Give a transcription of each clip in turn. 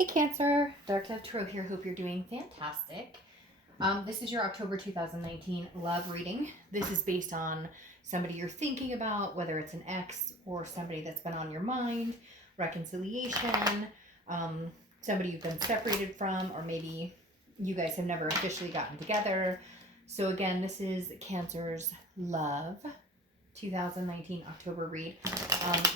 Hey Cancer, Dark Dove Tarot here. Hope you're doing fantastic. This is your October 2019 love reading. This is based on somebody you're thinking about, whether it's an ex or somebody that's been on your mind, reconciliation, somebody you've been separated from, or maybe you guys have never officially gotten together. So again, this is Cancer's love 2019 October read.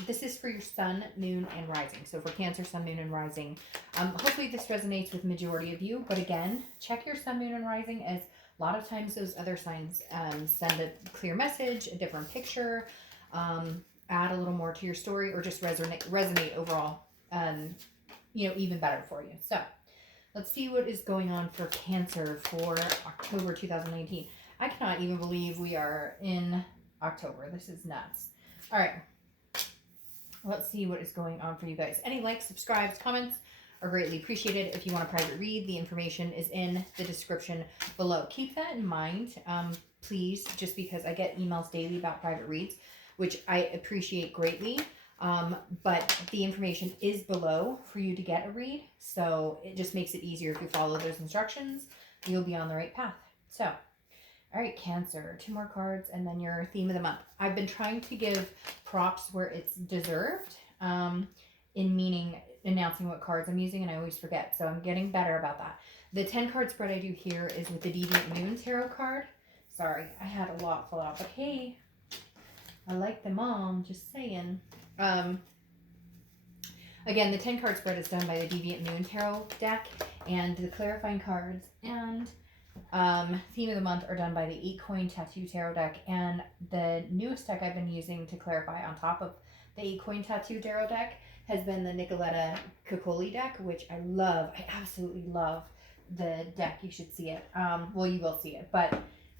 This is for your sun, moon, and rising. So for Cancer, sun, moon, and rising. Hopefully this resonates with majority of you. But again, check your sun, moon, and rising, as a lot of times those other signs send a clear message, a different picture, add a little more to your story, or just resonate overall, even better for you. So let's see what is going on for Cancer for October 2019. I cannot even believe we are in October. This is nuts. All right. Let's see what is going on for you guys. Any likes, subscribes, comments are greatly appreciated. If you want a private read, the information is in the description below. Keep that in mind, please, just because I get emails daily about private reads, which I appreciate greatly. But the information is below for you to get a read. So it just makes it easier if you follow those instructions. You'll be on the right path. So all right, Cancer, 2 more cards, and then your theme of the month. I've been trying to give props where it's deserved, in meaning announcing what cards I'm using, and I always forget, so I'm getting better about that. The 10 card spread I do here is with the Deviant Moon Tarot card. Sorry, I had a lot fall out, but hey, I like them all, just saying. Again, the 10 card spread is done by the Deviant Moon Tarot deck, and the clarifying cards and theme of the month are done by the 8-coin tattoo tarot deck, and the newest deck I've been using to clarify on top of the 8-coin tattoo tarot deck has been the Nicoletta Coccoli deck, which I love. I absolutely love the deck. You should see it. Well, you will see it, but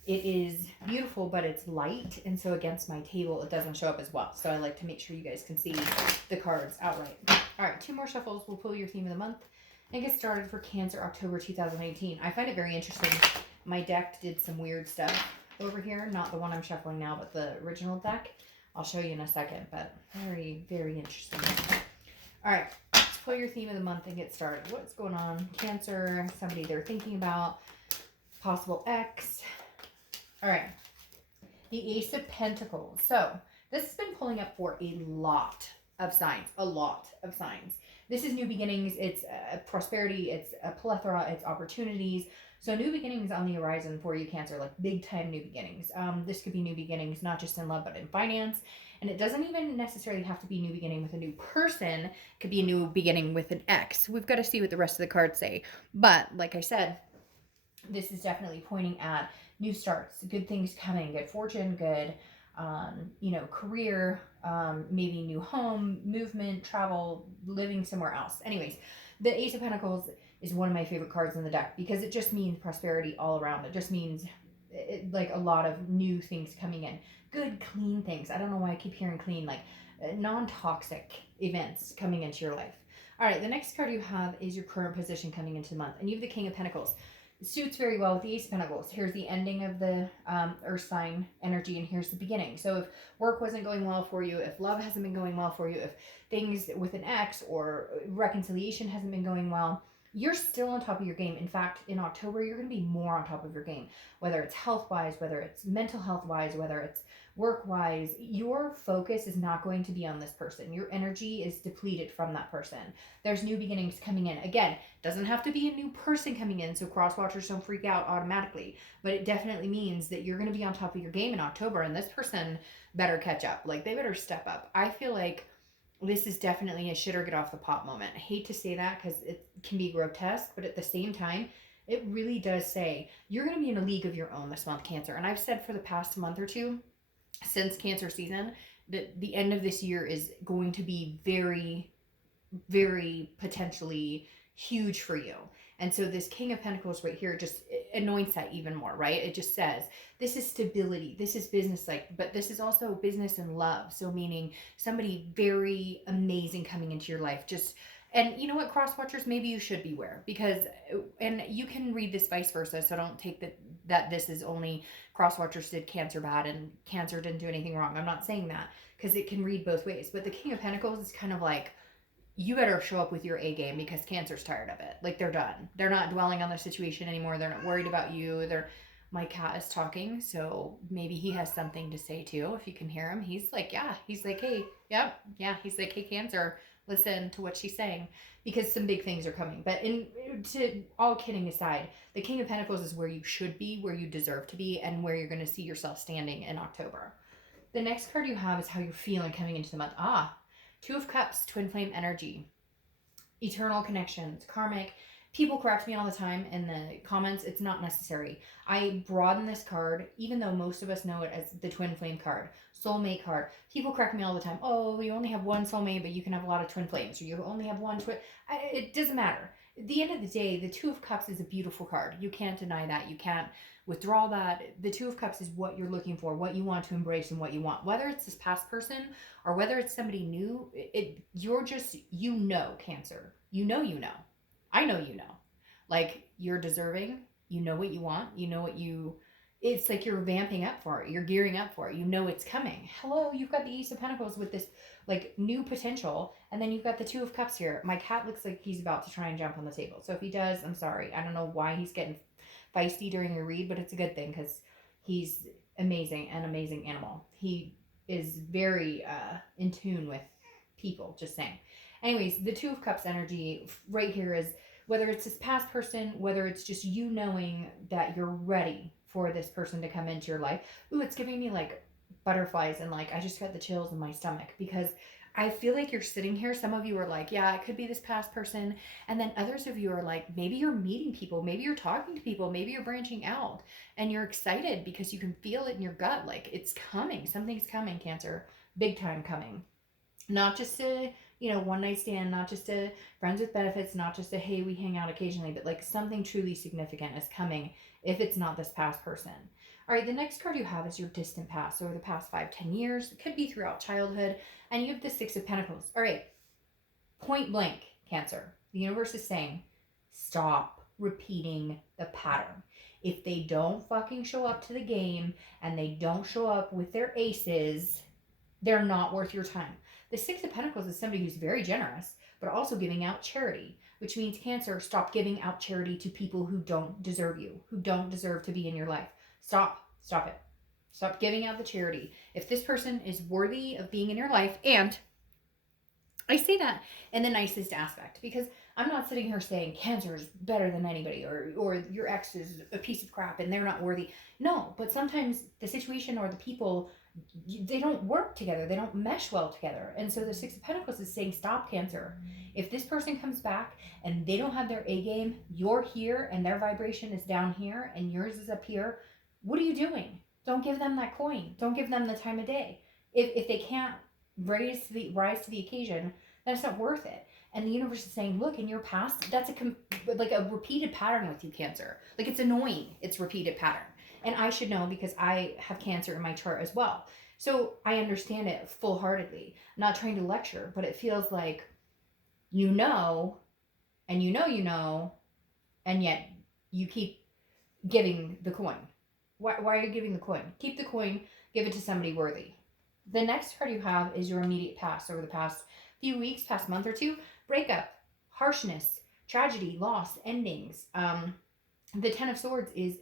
it is beautiful, but it's light, and so against my table it doesn't show up as well, so I like to make sure you guys can see the cards outright. All right, 2 more shuffles. We'll pull your theme of the month and get started for Cancer October 2018. I find it very interesting. My deck did some weird stuff over here. Not the one I'm shuffling now, but the original deck. I'll show you in a second, but very, very interesting. All right, let's pull your theme of the month and get started. What's going on? Cancer, somebody they're thinking about, possible ex. All right, the Ace of Pentacles. So this has been pulling up for a lot of signs, This is new beginnings, it's prosperity, it's a plethora, it's opportunities. So new beginnings on the horizon for you, Cancer, like big time new beginnings. This could be new beginnings, not just in love, but in finance. And it doesn't even necessarily have to be new beginning with a new person. It could be a new beginning with an ex. We've got to see what the rest of the cards say. But like I said, this is definitely pointing at new starts, good things coming, good fortune, good career, maybe new home, movement, travel, living somewhere else. Anyways, the Ace of Pentacles is one of my favorite cards in the deck because it just means prosperity all around. It just means like a lot of new things coming in. Good, clean things. I don't know why I keep hearing clean, like non-toxic events coming into your life. All right, the next card you have is your current position coming into the month, and you have the King of Pentacles. It suits very well with the Ace of Pentacles. Here's the ending of the Earth sign energy, and here's the beginning. So if work wasn't going well for you, if love hasn't been going well for you, if things with an ex or reconciliation hasn't been going well, you're still on top of your game. In fact, in October, you're going to be more on top of your game, whether it's health-wise, whether it's mental health-wise, whether it's work-wise. Your focus is not going to be on this person. Your energy is depleted from that person. There's new beginnings coming in. Again, doesn't have to be a new person coming in, so cross-watchers don't freak out automatically, but it definitely means that you're going to be on top of your game in October, and this person better catch up. Like, they better step up. I feel like this is definitely a shit or get off the pot moment. I hate to say that because it can be grotesque, but at the same time, it really does say you're going to be in a league of your own this month, Cancer. And I've said for the past month or two, since Cancer season, that the end of this year is going to be very, very potentially huge for you. And so this King of Pentacles right here just anoints that even more, right? It just says, this is stability, this is business, like, but this is also business and love. So meaning somebody very amazing coming into your life. Just, and you know what, cross watchers, maybe you should beware, because, and you can read this vice versa, so don't take that this is only cross watchers did Cancer bad and Cancer didn't do anything wrong. I'm not saying that, because it can read both ways. But the King of Pentacles is kind of like, you better show up with your A game because Cancer's tired of it. Like, they're done. They're not dwelling on the situation anymore. They're not worried about you. My cat is talking, so maybe he has something to say too. If you can hear him, he's like, yeah. He's like, hey, yep, yeah. He's like, hey, Cancer, listen to what she's saying because some big things are coming. But to all kidding aside, the King of Pentacles is where you should be, where you deserve to be, and where you're going to see yourself standing in October. The next card you have is how you're feeling coming into the month. Two of Cups, twin flame energy, eternal connections, karmic. People correct me all the time in the comments. It's not necessary. I broaden this card, even though most of us know it as the twin flame card, soulmate card. People correct me all the time. Oh, you only have one soulmate, but you can have a lot of twin flames, or you only have one twin. It doesn't matter. At the end of the day, the Two of Cups is a beautiful card. You can't deny that. You can't withdraw that. The Two of Cups is what you're looking for, what you want to embrace, and what you want. Whether it's this past person or whether it's somebody new, you're just, Cancer. You know. I know you know. Like, you're deserving. You know what you want. You know what you. It's like you're vamping up for it. You're gearing up for it. You know it's coming. Hello, you've got the Ace of Pentacles with this like new potential, and then you've got the Two of Cups here. My cat looks like he's about to try and jump on the table. So if he does, I'm sorry. I don't know why he's getting feisty during your read, but it's a good thing because he's amazing, an amazing animal. He is very in tune with people. Just saying. Anyways, the Two of Cups energy right here is whether it's this past person, whether it's just you knowing that you're ready for this person to come into your life. Ooh, it's giving me like butterflies and like I just got the chills in my stomach because I feel like you're sitting here. Some of you are like, yeah, it could be this past person. And then others of you are like, maybe you're meeting people, maybe you're talking to people, maybe you're branching out and you're excited because you can feel it in your gut. Like, it's coming. Something's coming, Cancer. Big time coming. Not just a, one night stand, not just a friends with benefits, not just a, hey, we hang out occasionally, but like something truly significant is coming if it's not this past person. All right, the next card you have is your distant past, over the past 5-10 years. It could be throughout childhood. And you have the Six of Pentacles. All right, point blank, Cancer. The universe is saying, stop repeating the pattern. If they don't fucking show up to the game and they don't show up with their aces, they're not worth your time. The Six of Pentacles is somebody who's very generous, but also giving out charity, which means, Cancer, stop giving out charity to people who don't deserve you, who don't deserve to be in your life. Stop it. Stop giving out the charity. If this person is worthy of being in your life, and I say that in the nicest aspect because I'm not sitting here saying Cancer is better than anybody or your ex is a piece of crap and they're not worthy. No, but sometimes the situation or the people, they don't work together. They don't mesh well together. And so the Six of Pentacles is saying, stop, Cancer. If this person comes back and they don't have their A game, you're here and their vibration is down here and yours is up here, what are you doing? Don't give them that coin. Don't give them the time of day. If they can't rise to the occasion, then it's not worth it. And the universe is saying, look, in your past, that's like a repeated pattern with you, Cancer. Like, it's annoying. It's repeated pattern. And I should know because I have Cancer in my chart as well. So I understand it full-heartedly. I'm not trying to lecture, but it feels like you know, and and yet you keep giving the coin. Why are you giving the coin? Keep the coin. Give it to somebody worthy. The next card you have is your immediate past, over the past few weeks, past month or two. Breakup, harshness, tragedy, loss, endings. The Ten of Swords is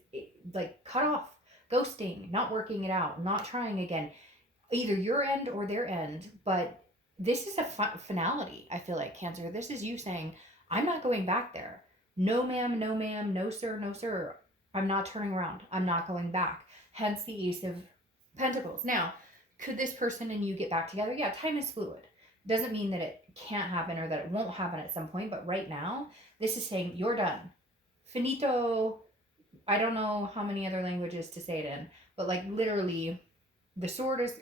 like cut off, ghosting, not working it out, not trying again. Either your end or their end, but this is a finality, I feel like, Cancer. This is you saying, I'm not going back there. No ma'am, no ma'am, no sir, no sir. I'm not turning around. I'm not going back. Hence the Ace of Pentacles. Now, could this person and you get back together? Yeah, time is fluid. Doesn't mean that it can't happen or that it won't happen at some point, but right now, this is saying you're done. Finito. I don't know how many other languages to say it in, but like literally, the sword is.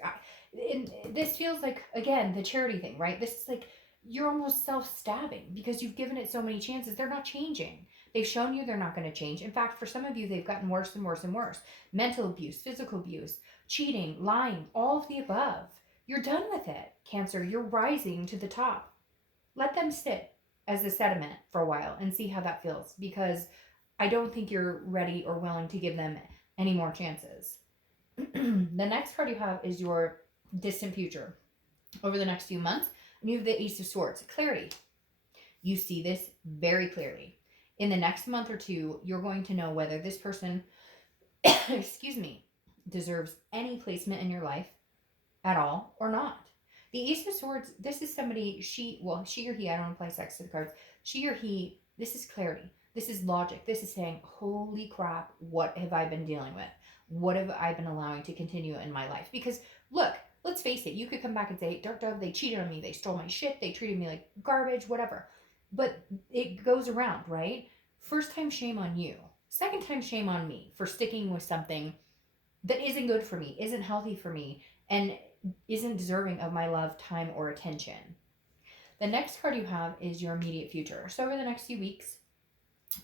This feels like, again, the charity thing, right? This is like you're almost self-stabbing because you've given it so many chances. They're not changing. They've shown you they're not going to change. In fact, for some of you, they've gotten worse and worse and worse. Mental abuse, physical abuse, cheating, lying, all of the above. You're done with it, Cancer. You're rising to the top. Let them sit as a sediment for a while and see how that feels, because I don't think you're ready or willing to give them any more chances. The next card you have is your distant future. Over the next few months, And you have the Ace of Swords, clarity. You see this very clearly. In the next month or two, you're going to know whether this person, excuse me, deserves any placement in your life at all or not. The Ace of Swords, this is somebody, she or he, I don't apply sex to the cards, she or he, this is clarity. This is logic. This is saying, holy crap, what have I been dealing with? What have I been allowing to continue in my life? Because look, let's face it, you could come back and say, Dark Dove, they cheated on me, they stole my shit, they treated me like garbage, whatever. But it goes around, right? First time, shame on you. Second time, shame on me for sticking with something that isn't good for me, isn't healthy for me, and isn't deserving of my love, time, or attention. The next card you have is your immediate future. So over the next few weeks,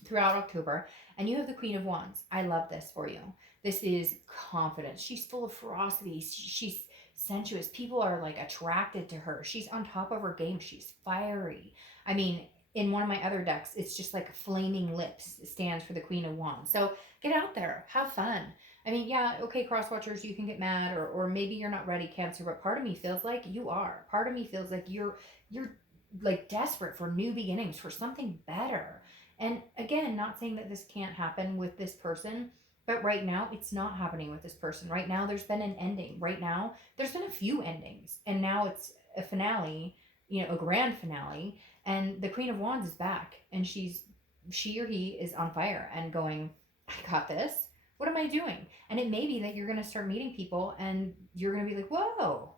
throughout October, and you have the Queen of Wands. I love this for you. This is confidence. She's full of ferocity. She's sensuous. People are like attracted to her. She's on top of her game. She's fiery. I mean, in one of my other decks, it's just like flaming lips. It stands for the Queen of Wands. So get out there, have fun. I mean, yeah, okay, cross watchers, you can get mad, or maybe you're not ready, Cancer, but part of me feels like you are. Part of me feels like you're like desperate for new beginnings, for something better. And again, not saying that this can't happen with this person, but right now it's not happening with this person. Right now there's been an ending. Right now there's been a few endings, and now it's a finale, a grand finale, and the Queen of Wands is back, and she or he is on fire and going, I got this. What am I doing? And it may be that you're going to start meeting people and you're going to be like, whoa,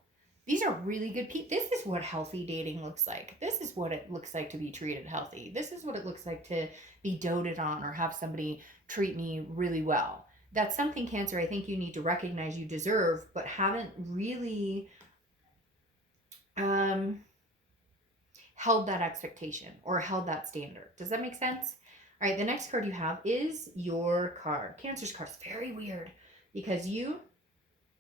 these are really good people. This is what healthy dating looks like. This is what it looks like to be treated healthy. This is what it looks like to be doted on or have somebody treat me really well. That's something, Cancer, I think you need to recognize you deserve, but haven't really held that expectation or held that standard. Does that make sense? All right, the next card you have is your card. Cancer's card is very weird because you,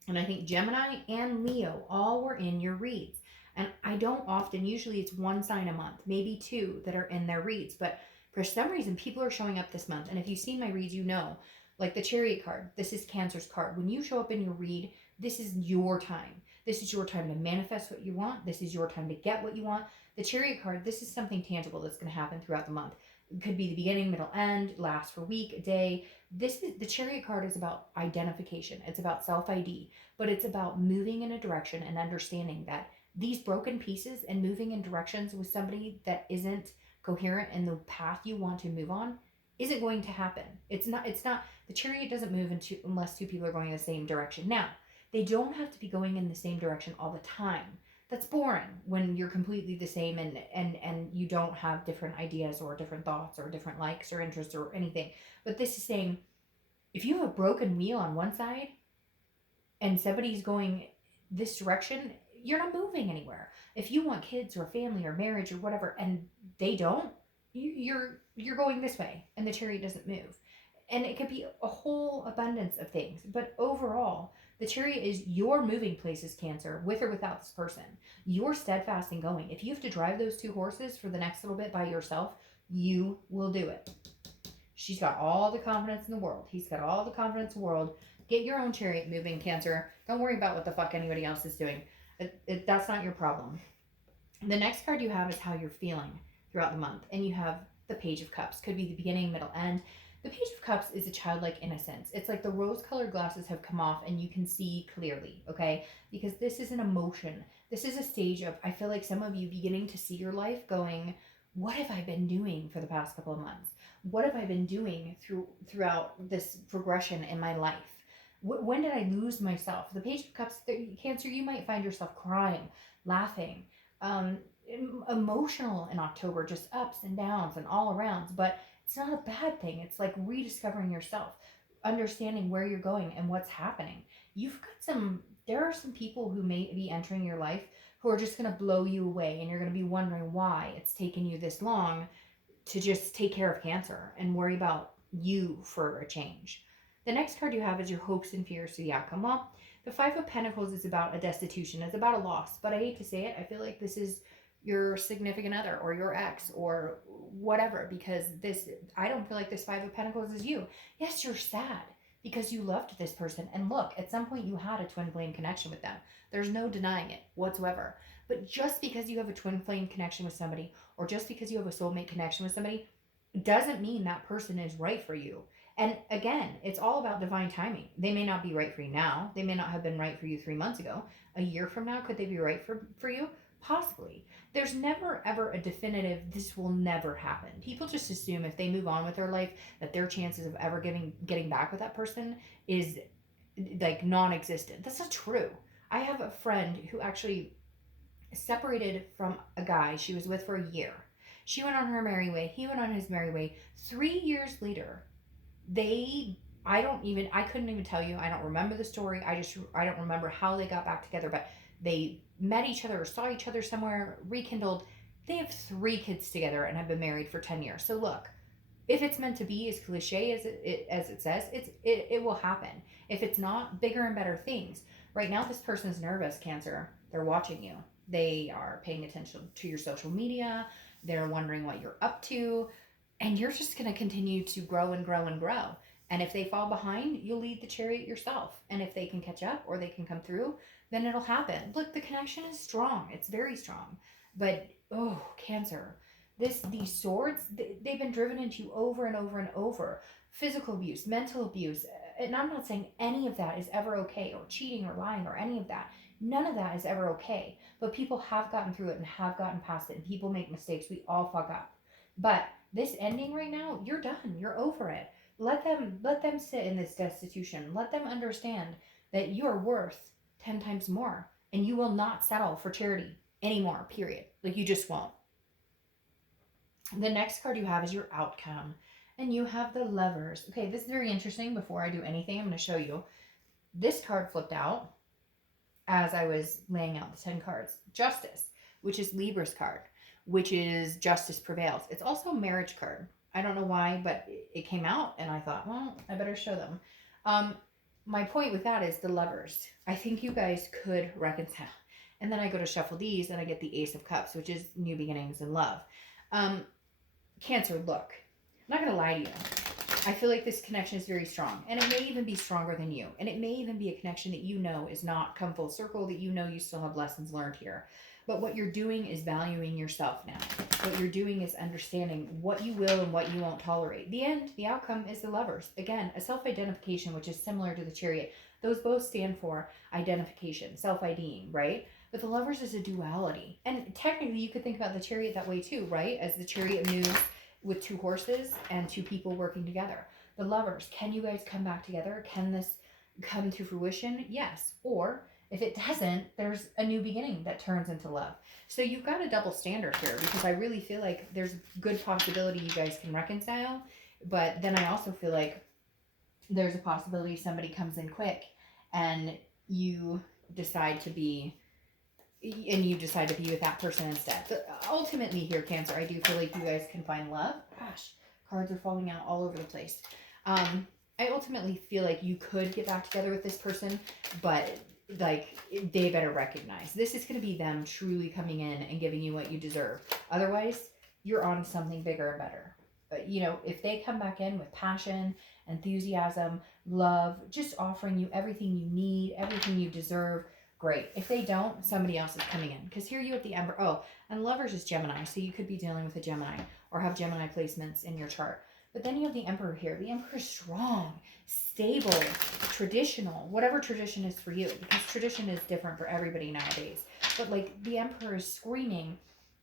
and I think Gemini and Leo all were in your reads. And I don't often, usually it's one sign a month, maybe two that are in their reads. But for some reason, people are showing up this month. And if you've seen my reads, you know, like the Chariot card, this is Cancer's card. When you show up in your read, this is your time. This is your time to manifest what you want. This is your time to get what you want. The Chariot card, this is something tangible that's going to happen throughout the month. It could be the beginning, middle, end, last for a week, a day. The Chariot card is about identification. It's about self-ID, but it's about moving in a direction and understanding that these broken pieces and moving in directions with somebody that isn't coherent in the path you want to move on isn't going to happen. It's not, the Chariot doesn't move unless two people are going in the same direction. Now, they don't have to be going in the same direction all the time. That's boring when you're completely the same and you don't have different ideas or different thoughts or different likes or interests or anything. But this is saying, if you have a broken wheel on one side and somebody's going this direction, you're not moving anywhere. If you want kids or family or marriage or whatever and they don't, you're going this way and the Chariot doesn't move. And it could be a whole abundance of things. But overall, the Chariot is your moving places, Cancer, with or without this person. You're steadfast in going. If you have to drive those two horses for the next little bit by yourself, you will do it. She's got all the confidence in the world. He's got all the confidence in the world. Get your own Chariot moving, Cancer. Don't worry about what the fuck anybody else is doing. That's not your problem. The next card you have is how you're feeling throughout the month. And you have the Page of Cups. Could be the beginning, middle, end. The Page of Cups is a childlike innocence. It's like the rose-colored glasses have come off and you can see clearly, okay? Because this is an emotion. This is a stage of, I feel like some of you beginning to see your life going, what have I been doing for the past couple of months? What have I been doing throughout this progression in my life? When did I lose myself? The Page of Cups, Cancer, you might find yourself crying, laughing, emotional in October, just ups and downs and all arounds, but it's not a bad thing. It's like rediscovering yourself, understanding where you're going and what's happening. There are some people who may be entering your life who are just going to blow you away, and you're going to be wondering why it's taken you this long to just take care of Cancer and worry about you for a change. The next card you have is your hopes and fears to the outcome. Well, the Five of Pentacles is about a destitution. It's about a loss, but I hate to say it. I feel like this is your significant other or your ex or whatever, because I don't feel like this Five of Pentacles is you. Yes, you're sad because you loved this person, and look, at some point you had a twin flame connection with them. There's no denying it whatsoever. But just because you have a twin flame connection with somebody, or just because you have a soulmate connection with somebody, doesn't mean that person is right for you. And again, it's all about divine timing. They may not be right for you now. They may not have been right for you 3 months ago. A year from now, could they be right for you? Possibly. There's never ever a definitive, this will never happen. People just assume if they move on with their life that their chances of ever getting back with that person is like non-existent. That's not true. I have a friend who actually separated from a guy she was with for a year. She went on her merry way. He went on his merry way. 3 years later, I couldn't even tell you. I don't remember the story. I don't remember how they got back together, but they met each other or saw each other somewhere, rekindled. They have 3 kids together and have been married for 10 years. So look, if it's meant to be, as cliche as it says, it will happen. If it's not, bigger and better things. Right now, this person's nervous, Cancer. They're watching you. They are paying attention to your social media. They're wondering what you're up to. And you're just going to continue to grow and grow and grow. And if they fall behind, you'll lead the chariot yourself. And if they can catch up or they can come through, then it'll happen. Look, the connection is strong. It's very strong. But, oh, Cancer, these swords, they've been driven into you over and over and over. Physical abuse, mental abuse. And I'm not saying any of that is ever okay, or cheating or lying or any of that. None of that is ever okay. But people have gotten through it and have gotten past it. And people make mistakes. We all fuck up. But this ending right now, you're done. You're over it. Let them sit in this destitution. Let them understand that you are worth 10 times more. And you will not settle for charity anymore, period. Like, you just won't. The next card you have is your outcome. And you have the Lovers. Okay, this is very interesting. Before I do anything, I'm going to show you. This card flipped out as I was laying out the 10 cards. Justice, which is Libra's card, which is justice prevails. It's also a marriage card. I don't know why, but it came out and I thought, well, I better show them. My point with that is the Lovers. I think you guys could reconcile. And then I go to shuffle these and I get the Ace of Cups, which is new beginnings in love. Cancer, look, I'm not going to lie to you. I feel like this connection is very strong, and it may even be stronger than you. And it may even be a connection that you know is not come full circle, that you know you still have lessons learned here. But what you're doing is valuing yourself now. What you're doing is understanding what you will and what you won't tolerate. The outcome is the Lovers. Again, a self-identification, which is similar to the Chariot. Those both stand for identification, self-IDing, right? But the Lovers is a duality. And technically, you could think about the Chariot that way too, right? As the Chariot moves with 2 horses and 2 people working together. The Lovers, can you guys come back together? Can this come to fruition? Yes. Or if it doesn't, there's a new beginning that turns into love. So you've got a double standard here, because I really feel like there's good possibility you guys can reconcile. But then I also feel like there's a possibility somebody comes in quick and you decide to be with that person instead. But ultimately here, Cancer, I do feel like you guys can find love. Gosh, cards are falling out all over the place. I ultimately feel like you could get back together with this person, but like, they better recognize this is going to be them truly coming in and giving you what you deserve. Otherwise, you're on something bigger and better. But, you know, if they come back in with passion, enthusiasm, love, just offering you everything you need, everything you deserve, great. If they don't, somebody else is coming in. Because here you have the Emperor. Oh, and Lovers is Gemini, so you could be dealing with a Gemini or have Gemini placements in your chart. But then you have the Emperor here. The Emperor is strong, stable, traditional, whatever tradition is for you, because tradition is different for everybody nowadays. But like, the Emperor is screaming,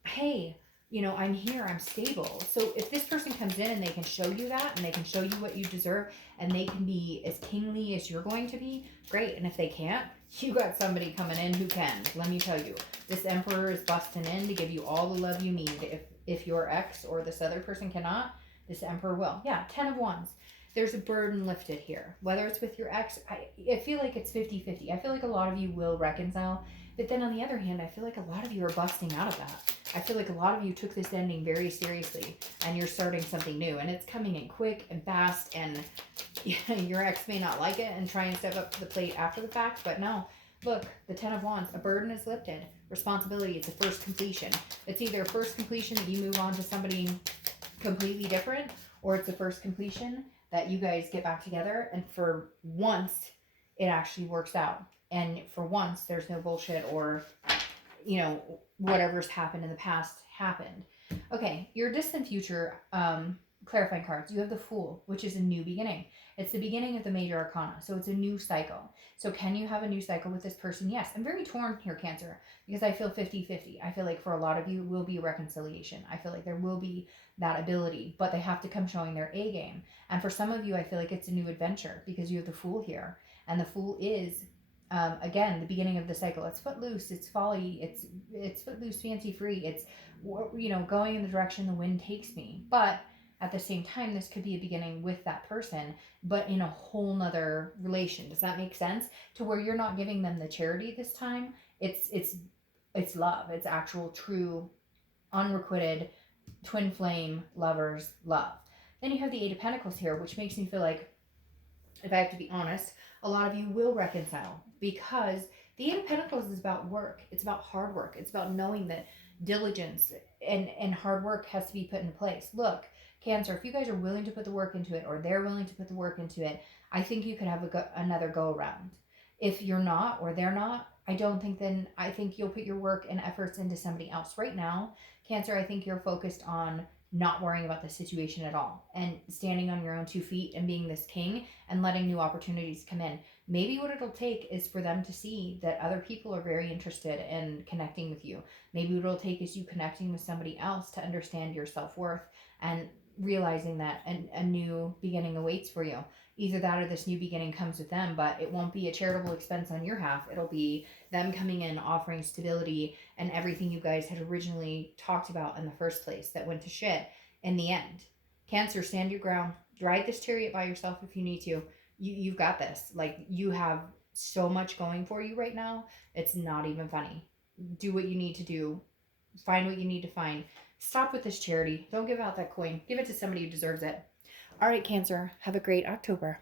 hey, you know, I'm here, I'm stable. So if this person comes in and they can show you that, and they can show you what you deserve, and they can be as kingly as you're going to be, great. And if they can't, you got somebody coming in who can. Let me tell you, this Emperor is busting in to give you all the love you need. If your ex or this other person cannot, this Emperor will. Yeah, 10 of Wands. There's a burden lifted here. Whether it's with your ex, I feel like it's 50-50. I feel like a lot of you will reconcile. But then on the other hand, I feel like a lot of you are busting out of that. I feel like a lot of you took this ending very seriously, and you're starting something new. And it's coming in quick and fast, and your ex may not like it and try and step up to the plate after the fact. But no, look, the 10 of Wands, a burden is lifted. Responsibility, it's a first completion. It's either a first completion that you move on to somebody completely different, or it's a first completion that you guys get back together, and for once it actually works out, and for once there's no bullshit or you know, whatever's happened in the past happened. Okay, your distant future, clarifying cards. You have the Fool, which is a new beginning. It's the beginning of the major arcana, so it's a new cycle. So can you have a new cycle with this person? Yes. I'm very torn here, Cancer, because I feel 50-50. I feel like for a lot of you will be a reconciliation. I feel like there will be that ability, but they have to come showing their A game. And for some of you, I feel like it's a new adventure because you have the Fool here. And the Fool is, again, the beginning of the cycle. It's footloose, it's folly, it's footloose, fancy free. It's, you know, going in the direction the wind takes me. But at the same time, this could be a beginning with that person, but in a whole nother relation. Does that make sense? To where you're not giving them the charity this time. It's love. It's actual, true, unrequited, twin flame lovers love. Then you have the Eight of Pentacles here, which makes me feel like, if I have to be honest, a lot of you will reconcile because the Eight of Pentacles is about work. It's about hard work. It's about knowing that diligence and hard work has to be put into place. Look, Cancer, if you guys are willing to put the work into it, or they're willing to put the work into it, I think you could have another go around. If you're not, or they're not, I don't think then, I think you'll put your work and efforts into somebody else. Right now, Cancer, I think you're focused on not worrying about the situation at all and standing on your own 2 feet and being this king and letting new opportunities come in. Maybe what it'll take is for them to see that other people are very interested in connecting with you. Maybe what it'll take is you connecting with somebody else to understand your self-worth and realizing that a new beginning awaits for you. Either that or this new beginning comes with them, but it won't be a charitable expense on your half. It'll be them coming in, offering stability and everything you guys had originally talked about in the first place that went to shit in the end. Cancer, stand your ground. Ride this chariot by yourself if you need to. You've got this. Like, you have so much going for you right now. It's not even funny. Do what you need to do. Find what you need to find. Stop with this charity. Don't give out that coin. Give it to somebody who deserves it. All right, Cancer. Have a great October.